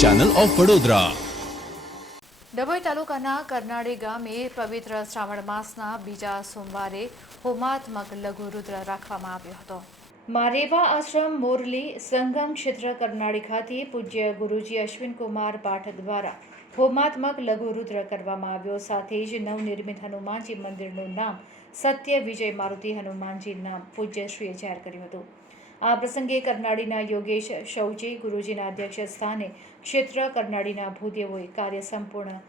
Channel of Vadodara Dabhoi તાલુકાના કરનાળી ગામે પવિત્ર શ્રાવણ માસના બીજા સોમવારે હોમાત્મક લઘુરુદ્ર રાખવામાં આવ્યો હતો. મારેવા આશ્રમ મોરલી સંગમ ક્ષેત્ર કરનાળી ખાતે પૂજ્ય ગુરુજી અશ્વિનકુમાર પાઠક દ્વારા હોમાત્મક લઘુરુદ્ર કરવામાં આવ્યો. સાથે જ નવનિર્મિત હનુમાનજી મંદિરનું નામ સત્ય વિજય મારુતિ હનુમાનજી નામ પૂજ્યશ્રીએ જાહેર કર્યું હતું. આ પ્રસંગે કરનાળીના યોગેશ શૌચી ગુરુજીના અધ્યક્ષ સ્થાને ક્ષેત્ર કરનાળીના ભૂદેવોએ કાર્ય સંપૂર્ણ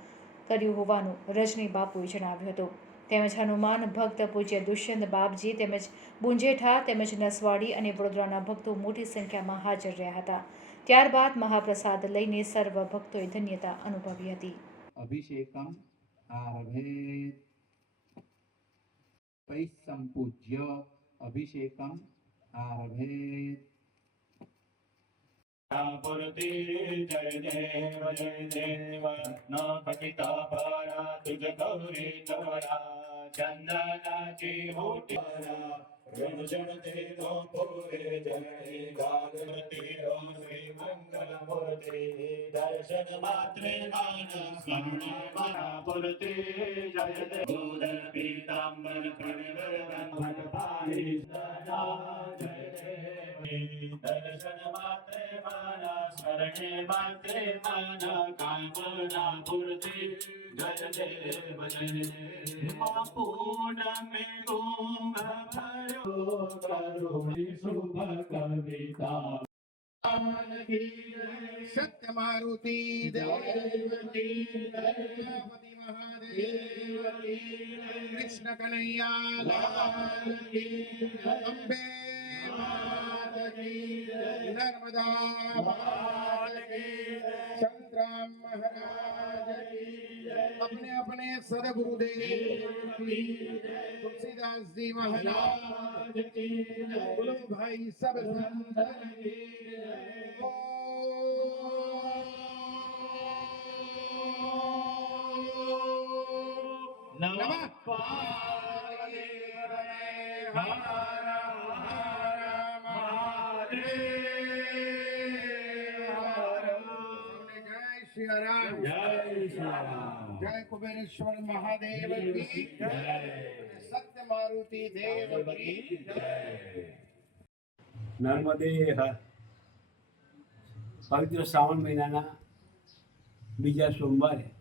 કર્યું હોવાનું રજની બાપુએ જણાવ્યું હતું. તેમજ હનુમાન ભક્ત પૂજ્ય દુષ્યંત બાપજી તેમજ બુંજેઠા તેમજ નસવાડી અને વડોદરાના ભક્તો મોટી સંખ્યામાં હાજર રહ્યા હતા. ત્યારબાદ મહાપ્રસાદ લઈને સર્વ ભક્તોએ ધન્યતા અનુભવી હતી. અભિષેકમ આરભે પૈ અભિષેકમ આરભેત પુરતિ જય દેવ જય દેવ ન પતિતા પરા તુજ ગૌરી તવરા ચંદનાચી હોટી રણ જણ દેવો પૂરે જય ગાગમતી ઓ શ્રી મંગલ મૂર્તિ દર્શન માત્રે માન સ્મરણે મના પુરતિ જય દેવ ઉદર દર્શન માત્રે માના કામના પૂર્તિ સત્ય મારુતિ કૃષ્ણ કનૈયા અંબે નર્મદા સંતરામ મહારાજ अपने अपने सदगुरुदेव तुलसीदास जी महाराज बोलो भाई सब संतन की નમઃ પાર્વતીપતયે હર સ્વામિનારાયણ જય કુબેરેશ્વર મહાદેવ કી સત્ય મારુતિ દેવ કી નર્મદે પવિત્ર શ્રાવણ મહિનાના બીજા સોમવારે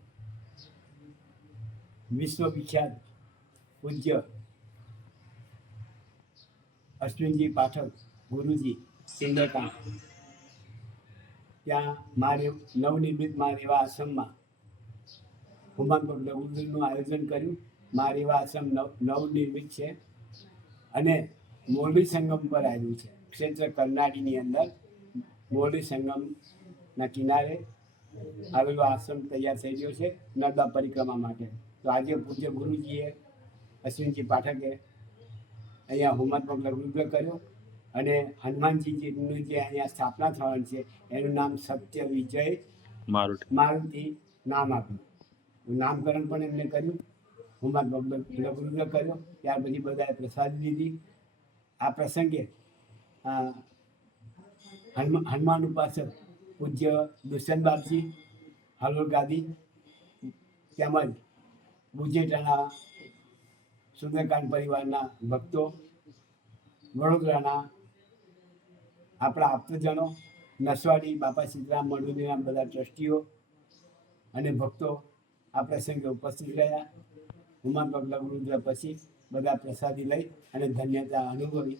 વિશ્વવિખ્યાત પૂજ્ય અશ્વિનજી પાઠક ગુરુજી સુંદરકાંત ત્યાં મારે નવનિર્મિત મારેવા આશ્રમમાં હુમાનપુર લઘુદ્રનું આયોજન કર્યું. મારેવા આશ્રમ નવ, નવનિર્મિત છે. અને મોરબી સંગમ પર આવ્યું છે. ક્ષેત્ર કરનાળીની અંદર મોરબી સંગમના કિનારે આવેલો આશ્રમ તૈયાર થઈ ગયો છે નર્મદા પરિક્રમા માટે. તો આજે પૂજ્ય ગુરુજીએ અશ્વિનજી પાઠકે અહીંયા હુમતમક લઘુદ્ર કર્યો. અને હનુમાનજીનું જે અહીંયા સ્થાપના થવાની છે એનું નામ સત્ય વિજય મારુતિ નામ આપ્યું. નામકરણ પણ એમને કર્યું હુમતમક લઘુગ્રહ કર્યો ત્યાર પછી બધાએ પ્રસાદ લીધી. આ પ્રસંગે હનુમાન ઉપાસક પૂજ્ય દુષ્યંત બાપજી હલોલ ગાદી તેમજ બુજેટાના સુંદરકાંડ પરિવારના ભક્તો વડોદરાના આપણા આપ્તજનો, નસવાડી, બાપા સીતરામ મંડળીના બધા ટ્રસ્ટીઓ અને ભક્તો આ પ્રસંગે ઉપસ્થિત રહ્યા. હુમાન પગલા ગુરુદ્ર પછી બધા પ્રસાદી લઈ અને ધન્યતા અનુભવી.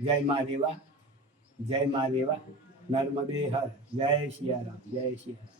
જય મા દેવા જય મા દેવા નર્મદે હર. જય સિયારામ જય સિયારામ